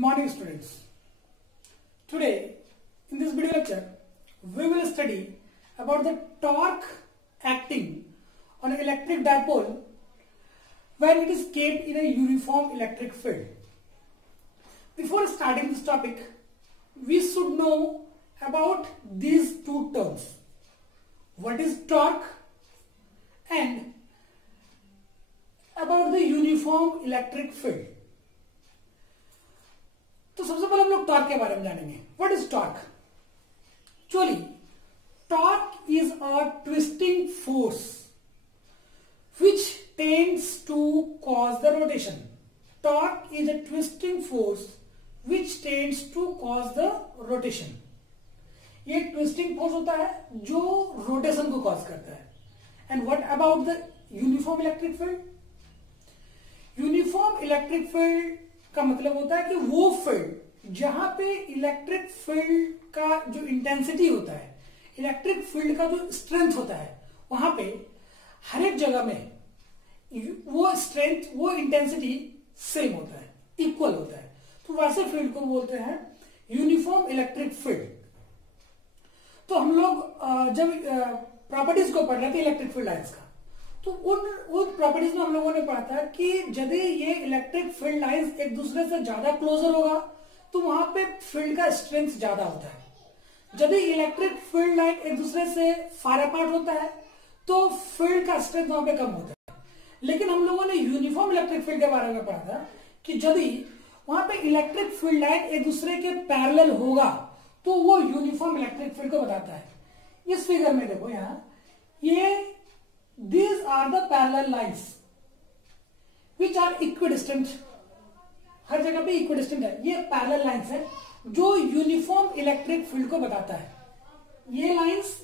morning, students. Today, in this video lecture, we will study about the torque acting on an electric dipole when it is kept in a uniform electric field. Before starting this topic, we should know about these two terms. What is torque and about the uniform electric field. तो सबसे पहले हम लोग torque के बारे में जानेंगे. What is torque? Actually torque is a twisting force which tends to cause the rotation. Torque is a twisting force which tends to cause the rotation. ये ट्विस्टिंग फोर्स होता है जो रोटेशन को कॉज करता है. And what about the uniform electric field? Uniform electric field का मतलब होता है कि वो फील्ड जहां पे इलेक्ट्रिक फील्ड का जो इंटेंसिटी होता है, इलेक्ट्रिक फील्ड का जो स्ट्रेंथ होता है, वहां पे हर एक जगह में वो स्ट्रेंथ, वो इंटेंसिटी सेम होता है, इक्वल होता है. तो वैसे फील्ड को बोलते हैं यूनिफॉर्म इलेक्ट्रिक फील्ड. तो हम लोग जब प्रॉपर्टीज को पढ़ रहे थे इलेक्ट्रिक फील्ड लाइंस का, तो उन प्रॉपर्टीज में हम लोगों ने पढ़ा था कि यदि ये इलेक्ट्रिक फील्ड लाइंस एक दूसरे से ज्यादा क्लोजर होगा तो वहां पे फील्ड का स्ट्रेंथ ज्यादा होता है. यदि इलेक्ट्रिक फील्ड लाइन एक दूसरे से फार अपार्ट होता है तो फील्ड का स्ट्रेंथ वहां पे कम होता है. लेकिन हम लोगों ने यूनिफॉर्म इलेक्ट्रिक फील्ड के बारे में पढ़ा था कि यदि वहां पे इलेक्ट्रिक फील्ड लाइन एक दूसरे के पैरेलल होगा तो वो यूनिफॉर्म इलेक्ट्रिक फील्ड को बताता है. इस फिगर में देखो, यहां ये these are the parallel lines which are equidistant. हर जगह पे इक्विडिस्टेंट है. ये पैरेलल लाइंस है जो यूनिफॉर्म इलेक्ट्रिक फील्ड को बताता है. ये लाइंस,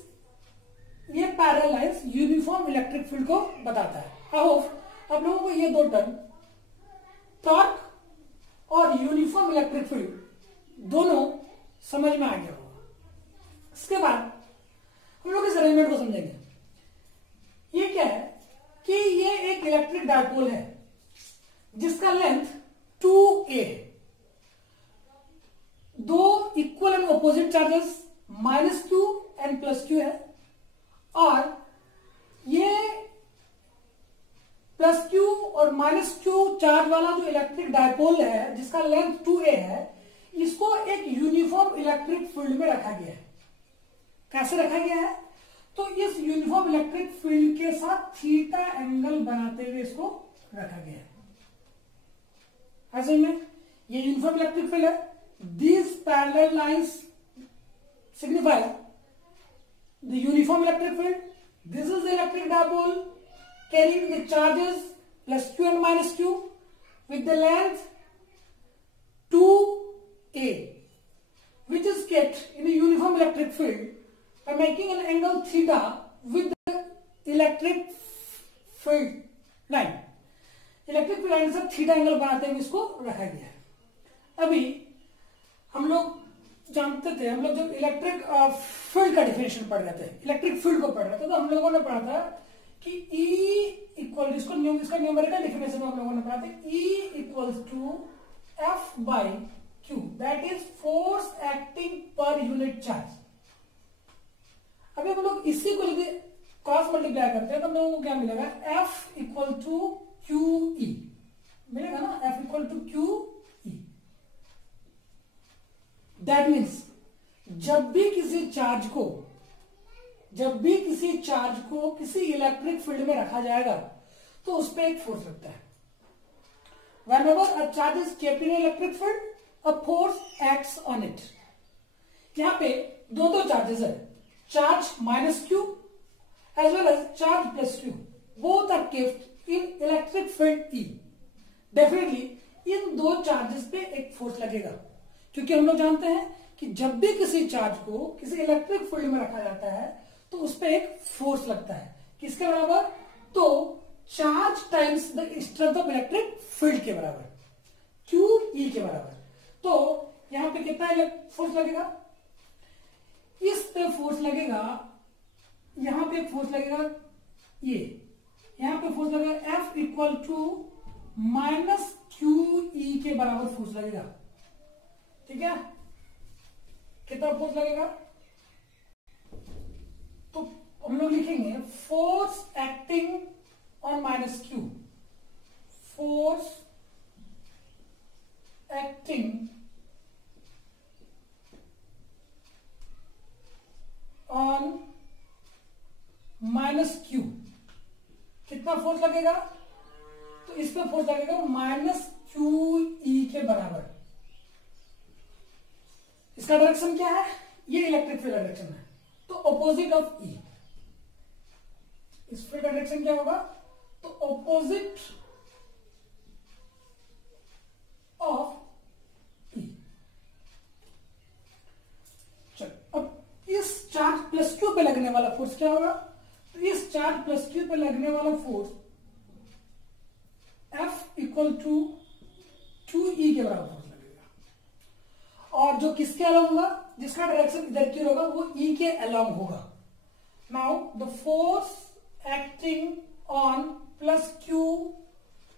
ये parallel lines uniform electric field को बताता है. आई होप आप लोगों को ये दो टर्म टॉर्क और यूनिफॉर्म इलेक्ट्रिक फील्ड दोनों समझ में आ गया होगा. इसके बाद हम लोग इस अरेंजमेंट को समझेंगे. ये क्या है कि ये एक इलेक्ट्रिक डायपोल है जिसका लेंथ 2a है. दो equal and opposite charges -q and +q है, और ये +q और -q चार्ज वाला जो इलेक्ट्रिक डायपोल है जिसका लेंथ 2a है, इसको एक यूनिफॉर्म इलेक्ट्रिक फील्ड में रखा गया है. कैसे रखा गया है? तो इस यूनिफॉर्म इलेक्ट्रिक फील्ड के साथ थीटा एंगल बनाते हुए इसको रखा गया है. ऐसे में ये यूनिफॉर्म इलेक्ट्रिक फील्ड है. These parallel lines signify the uniform electric field. This is the electric dipole carrying the charges +q and -q with the length 2a, which is kept in a uniform electric field by making an angle theta with the electric field line. Electric field line से theta angle बनाते हुए इसको रखा गया है. अभी हम लोग जानते थे, हम लोग जब इलेक्ट्रिक फील्ड का डिफिनेशन पढ़ रहे थे, इलेक्ट्रिक फील्ड को पढ़ रहे थे, तो हम लोगों ने पढ़ा था कि E इक्वल, इसका न्यूमेरिकल डिफिनेशन में हम लोगों ने पढ़ा था, E equals to F/Q, that is force acting per unit charge. अभी हम लोग इसी को यदि क्रॉस मल्टीप्लाई करते हैं तो हम लोगों को क्या मिलेगा? F इक्वल टू QE मिलेगा ना. F equal to QE. That means जब भी किसी चार्ज को किसी इलेक्ट्रिक फील्ड में रखा जाएगा तो उस पर एक फोर्स लगता है. Whenever a charge is kept in an electric field, a force acts on it. यहां पे दो चार्जेस है, charge -q as well as charge +q. Both are kept in electric field E. Definitely इन दो charges पे एक force लगेगा, क्योंकि हम लोग जानते हैं कि जब भी किसी चार्ज को किसी इलेक्ट्रिक फील्ड में रखा जाता है तो उस पर एक फोर्स लगता है. किसके बराबर? तो charge times the strength of electric field के बराबर, QE के बराबर. तो यहां पे कितना फोर्स लगेगा? इस पे फोर्स लगेगा, यहां पे फोर्स लगेगा, ये यहां पे फोर्स लगेगा F इक्वल टू -QE के बराबर फोर्स लगेगा. ठीक है, कितना फोर्स लगेगा? तो हम लोग लिखेंगे force acting on minus Q, force acting on minus Q, कितना फोर्स लगेगा? तो इस पे फोर्स लगेगा माइनस क्यू ई के बराबर। इसका डायरेक्शन क्या है? ये इलेक्ट्रिक फील्ड डायरेक्शन है, तो ऑपोजिट ऑफ ई। इस फील्ड का डायरेक्शन क्या होगा? तो ऑपोजिट ऑफ ई। चलो, अब इस चार्ज प्लस क्यू पे लगने वाला फोर्स क्या होगा? तो इस चार्ज प्लस क्यू पे लगने वाला force F equal to Q E के बराबर फोर्स लगेगा। और जो किसके अलोंग होगा? जिसका डायरेक्शन इधर की होगा वो ई के अलोंग होगा। Now the force acting on plus q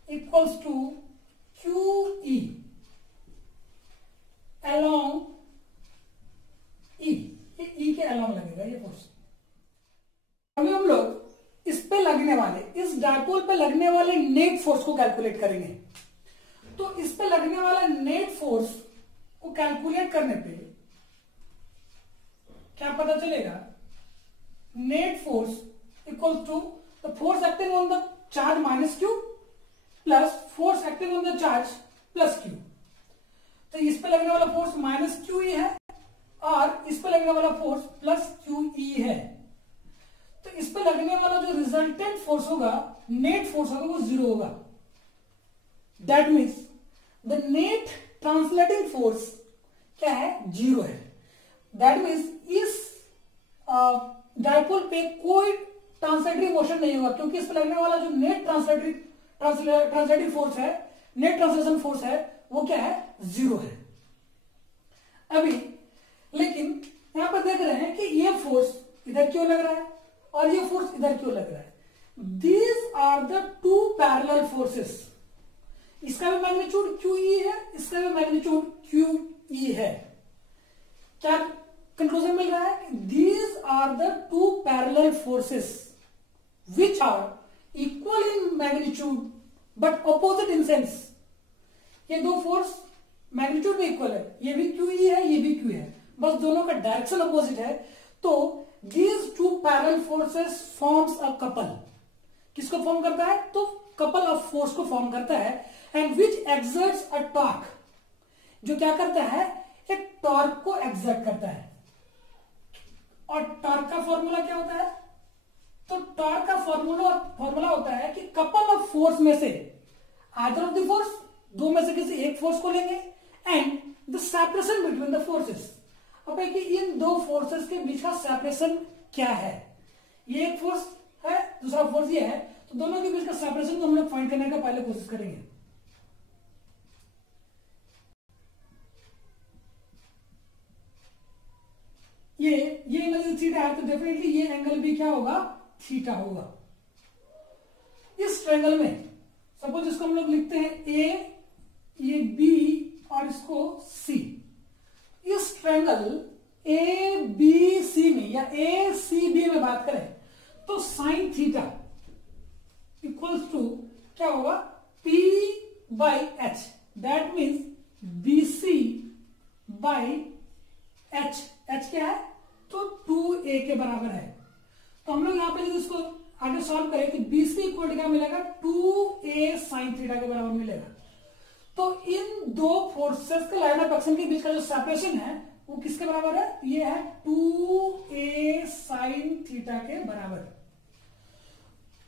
equals to Q E along E, ये ई के अलोंग लगेगा ये फोर्स। अभी हम लोग इस पे लगने वाले, इस डायपोल पे लगने वाले नेट फोर्स को कैलकुलेट करेंगे। तो इस पे लगने वाला नेट फोर्स को कैलकुलेट करने पे क्या पता चलेगा? Net force equal to the force acting on the charge minus Q plus force acting on the charge plus Q. तो इस पे लगने वाला फोर्स माइनस क्यू ई है और इस पे लगने वाला फोर्स प्लस क्यू ई है। तो इस पे लगने वाला जो रिजल्टेंट फोर्स होगा, नेट फोर्स होगा, वो जीरो होगा। That means the net translating force क्या है? जीरो है। दैट मीन्स इस डायपोल पे कोई ट्रांसलेटरी मोशन नहीं होगा, क्योंकि इस पे लगने वाला जो नेट ट्रांसलेटिंग फोर्स है, नेट ट्रांसलेशन फोर्स है, वो क्या है? जीरो है। अभी लेकिन यहां पर देख रहे हैं कि ये फोर्स इधर क्यों लग रहा है और ये फोर्स इधर क्यों लग रहा है? These are the two parallel forces. इसका भी मैग्नीट्यूड क्यू ई है, इसका भी मैग्नीट्यूड क्यू ई है। क्या कंक्लूजन मिल रहा है? These are the two parallel forces which are equal in magnitude but opposite in sense. ये दो फोर्स मैग्नीट्यूड में इक्वल है, ये भी क्यू ई है, ये भी क्यू है, बस दोनों का डायरेक्शन अपोजिट है। तो these two parallel forces forms a couple। किसको फॉर्म करता है? तो couple of force को फॉर्म करता है, and which exerts a torque। जो क्या करता है? एक टॉर्क को एक्सर्ट करता है। और टॉर्क का फॉर्मूला क्या होता है? तो टॉर्क का फॉर्मूला होता है कि कपल ऑफ फोर्स में से आइदर ऑफ द फोर्स, दो में से किसी एक फोर्स को लेंगे, and the separation between the forces. अब कि इन दो फोर्सेस के बीच का सेपरेशन क्या है? ये एक फोर्स है, दूसरा फोर्स ये है, तो दोनों के बीच का सेपरेशन को हम लोग फाइंड करने का पहले कोशिश करेंगे। ये एंगल थीटा है, तो डेफिनेटली ये एंगल भी क्या होगा? थीटा होगा। इस ट्रायंगल में सपोज इसको हम लोग लिखते हैं ए, ये बी और इसको सी। इस ट्रायंगल ए बी सी में या ए सी बी में बात करें तो साइन थीटा इक्वल्स टू क्या होगा? P by H. That means B C by H. H क्या है? तो 2a के बराबर है। तो हम लोग यहां पे इसको आगे सॉल्व करें तो बी सी इक्वल क्या मिलेगा? 2a साइन थीटा के बराबर मिलेगा। तो इन दो फोर्सेस के लाइन ऑफ एक्शन के बीच का जो सेपरेशन है वो किसके बराबर है? ये है 2a साइन थीटा के बराबर।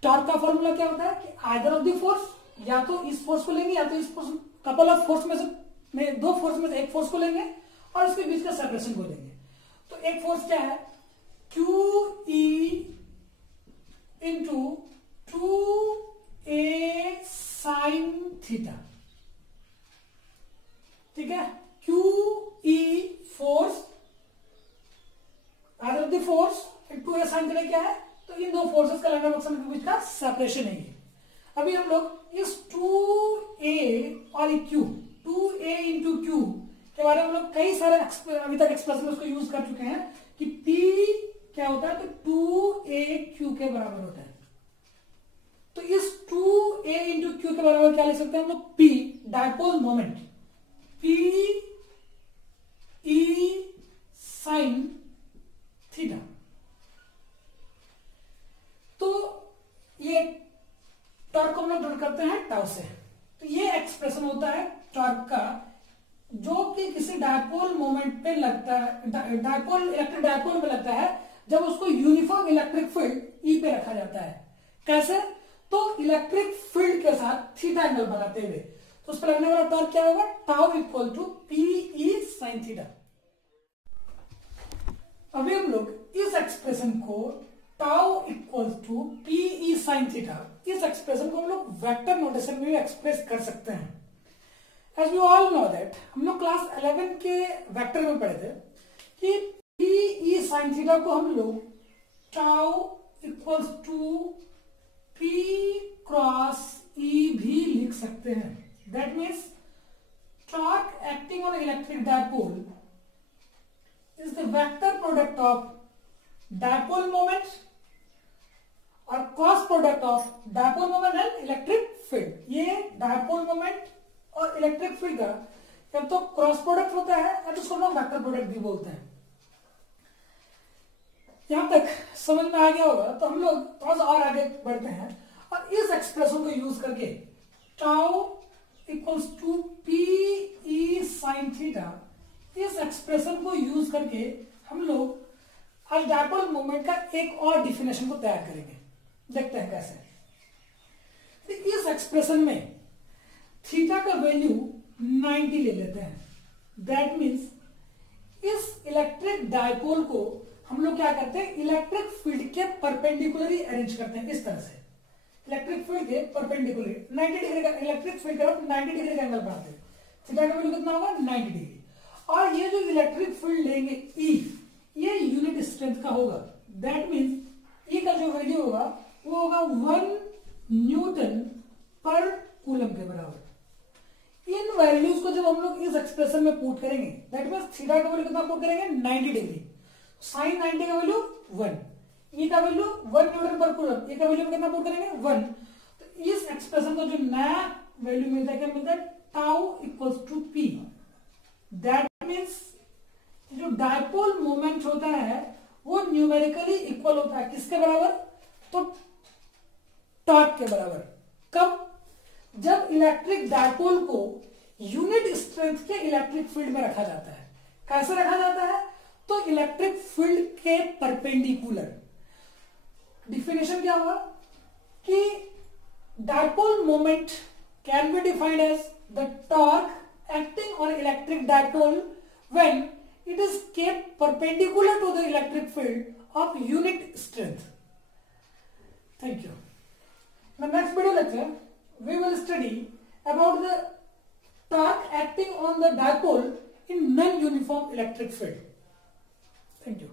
टॉर्क का फॉर्मूला क्या होता है कि आइदर ऑफ द फोर्स, या तो इस फोर्स को लेंगे या तो इस फोर्स, कपल ऑफ फोर्स में से दो फोर्स में से एक फोर्स को लेंगे और उसके बीच का सेपरेशन को लेंगे। तो एक फोर्स क्या है? Q E into 2a sine theta. ठीक है, Q E force, either of the force, 2a sine theta क्या है? तो इन दो फोर्सेस का लाइन ऑफ एक्शन के बीच का सेपरेशन है ये। अभी हम लोग इस 2a और Q, 2a इंटू क्यू के बारे में हम लोग कई सारे अभी तक एक्सप्रेशन उसको यूज कर चुके हैं कि P क्या होता है, तो 2AQ के बराबर होता है। तो इस 2A इंटू क्यू के बराबर क्या लिख सकते हैं हम लोग, P dipole moment, P E sine theta. तो ये टॉर्क को हम लोग डिनोट करते हैं टाउ से। तो ये एक्सप्रेशन होता है टॉर्क का जो कि किसी डायपोल मोमेंट पे लगता है, डायपोल इलेक्ट्रिक डायपोल पे लगता है जब उसको यूनिफॉर्म इलेक्ट्रिक फील्ड ई पे रखा जाता है। कैसे, तो इलेक्ट्रिक फील्ड के साथ थीटा एंगल बनाते हुए। तो उस पर लगने वाला टॉर्क क्या होगा, tau equal to P E sine theta. अभी हम लोग इस एक्सप्रेशन को tau equal to P E sine theta, इस एक्सप्रेशन को हम लोग वेक्टर नोटेशन में भी एक्सप्रेस कर सकते हैं। As you all know that, हम लोग क्लास 11 के वेक्टर में पढ़े थे कि पी ई साइन थीटा को हम लोग tau equals to p cross E भी लिख सकते हैं। That means torque acting on electric dipole is the vector product of dipole moment और cross product of dipole moment and electric field. ये dipole moment और इलेक्ट्रिक फील्ड का जब तो क्रॉस प्रोडक्ट होता है या तो उसको हम वेक्टर प्रोडक्ट भी बोलते हैं। यहां तक समझ में आ गया होगा, तो हम लोग थोड़ा सा और आगे बढ़ते हैं और इस एक्सप्रेशन को यूज करके tau equals to P E sine theta, इस एक्सप्रेशन को यूज करके हम लोग आज डायपोल मोमेंट का एक और डिफिनेशन को तैयार करेंगे। देखते हैं कैसे। तो इस एक्सप्रेशन में थीटा का वैल्यू 90 ले लेते हैं। दैट मीन्स इस इलेक्ट्रिक डायपोल को हम लोग क्या करते हैं, इलेक्ट्रिक फील्ड के परपेंडिकुलरली अरेंज करते हैं। इस तरह से इलेक्ट्रिक फील्ड के परपेंडिकुलरली 90 डिग्री का, इलेक्ट्रिक फील्ड का 90 डिग्री का एंगल बनाते हैं। थीटा का वैल्यू कितना होगा, 90 डिग्री। और ये जो इलेक्ट्रिक फील्ड लेंगे E, ये यूनिट स्ट्रेंथ का होगा। दैट मीन्स E का जो वैल्यू होगा वो होगा 1 न्यूटन पर कूलम के बराबर। इन वैल्यूज को जब हम लोग इस एक्सप्रेशन में पुट करेंगे, दैट मीन्स थीटा का वैल्यू कितना पुट करेंगे, 90 डिग्री। साइन 90 का वैल्यू 1, E का वैल्यू 1 न्यूटन पर कूलम, E का वैल्यू कितना पुट करेंगे 1। तो इस एक्सप्रेशन का जो नया वैल्यू मिलता है, क्या मिलता है, tau equals to P. That means जो डायपोल मोमेंट होता है वो न्यूमेरिकली इक्वल होता है किसके बराबर, तो टॉर्क के बराबर। कब, जब इलेक्ट्रिक डायपोल को यूनिट स्ट्रेंथ के इलेक्ट्रिक फील्ड में रखा जाता है। कैसे रखा जाता है, तो इलेक्ट्रिक फील्ड के परपेंडिकुलर। डिफिनेशन क्या होगा कि dipole moment can be defined as the torque acting on electric dipole when it is kept perpendicular to the electric field of unit strength. Thank you. In the next video lecture, we will study about the torque acting on the dipole in non-uniform electric field. Thank you.